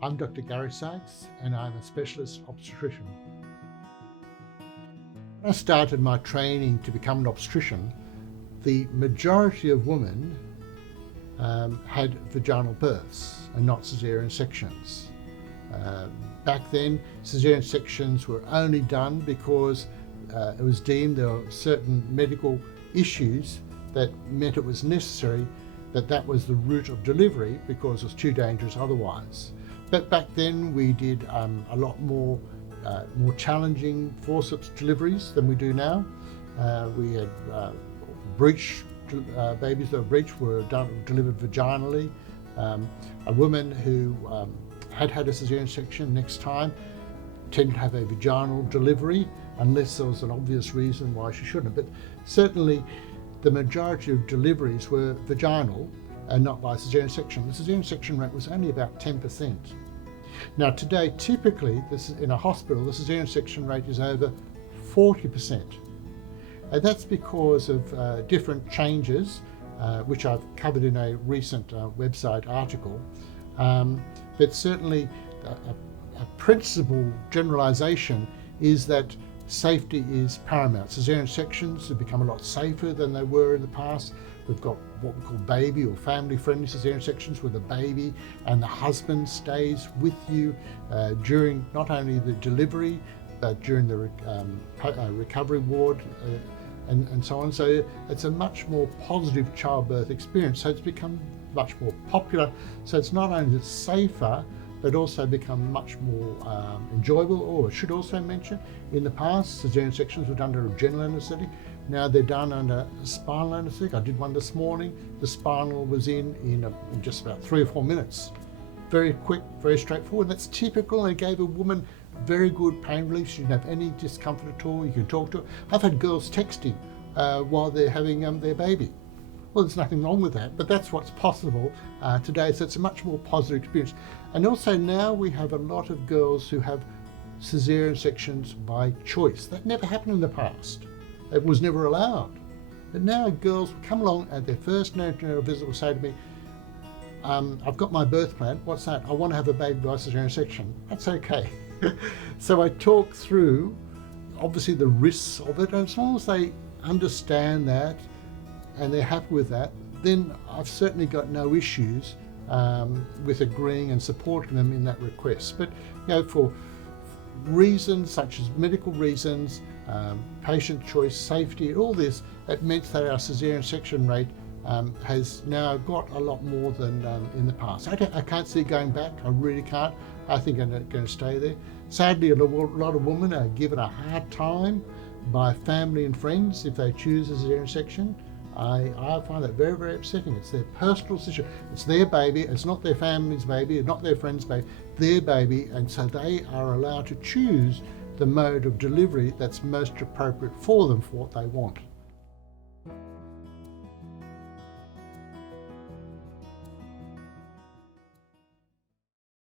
I'm Dr. Gary Sykes and I'm a specialist obstetrician. When I started my training to become an obstetrician, the majority of women had vaginal births and not caesarean sections. Back then, caesarean sections were only done because it was deemed there were certain medical issues that meant it was necessary that was the route of delivery because it was too dangerous otherwise. But back then we did a lot more challenging forceps deliveries than we do now. We had breech babies that were breech were delivered vaginally. A woman who had a caesarean section next time tended to have a vaginal delivery unless there was an obvious reason why she shouldn't. But certainly the majority of deliveries were vaginal and not by caesarean section. The caesarean section rate was only about 10%. Now today, typically, this is in a hospital, the caesarean section rate is over 40%. And that's because of different changes, which I've covered in a recent website article. But certainly a principal generalization is that safety is paramount. Caesarean sections have become a lot safer than they were in the past. We've got what we call baby or family-friendly caesarean sections where the baby and the husband stays with you during not only the delivery, but during the recovery ward and so on. So it's a much more positive childbirth experience. So it's become much more popular. So it's not only safer, but also become much more enjoyable. Or I should also mention, in the past, caesarean sections were done under general anaesthetic. Now they're done under spinal anaesthetic. I did one this morning. The spinal was in just about 3 or 4 minutes. Very quick, very straightforward. That's typical. They gave a woman very good pain relief. She didn't have any discomfort at all. You can talk to her. I've had girls texting while they're having their baby. Well, there's nothing wrong with that, but that's what's possible today. So it's a much more positive experience. And also now we have a lot of girls who have caesarean sections by choice. That never happened in the past. It was never allowed. But now girls will come along at their first neonatal visit will say to me, I've got my birth plan. What's that? I want to have a baby by caesarean section. That's okay. So I talk through, obviously, the risks of it. And as long as they understand that and they're happy with that, then I've certainly got no issues with agreeing and supporting them in that request. But for reasons such as medical reasons, patient choice, safety, all this, it meant that our caesarean section rate has now got a lot more than in the past. I can't see it going back. I really can't. I think I'm going to stay there. Sadly, a lot of women are given a hard time by family and friends if they choose a caesarean section. I find that very, very upsetting. It's their personal decision. It's their baby. It's not their family's baby. It's not their friend's baby. Their baby, and so they are allowed to choose the mode of delivery that's most appropriate for them for what they want.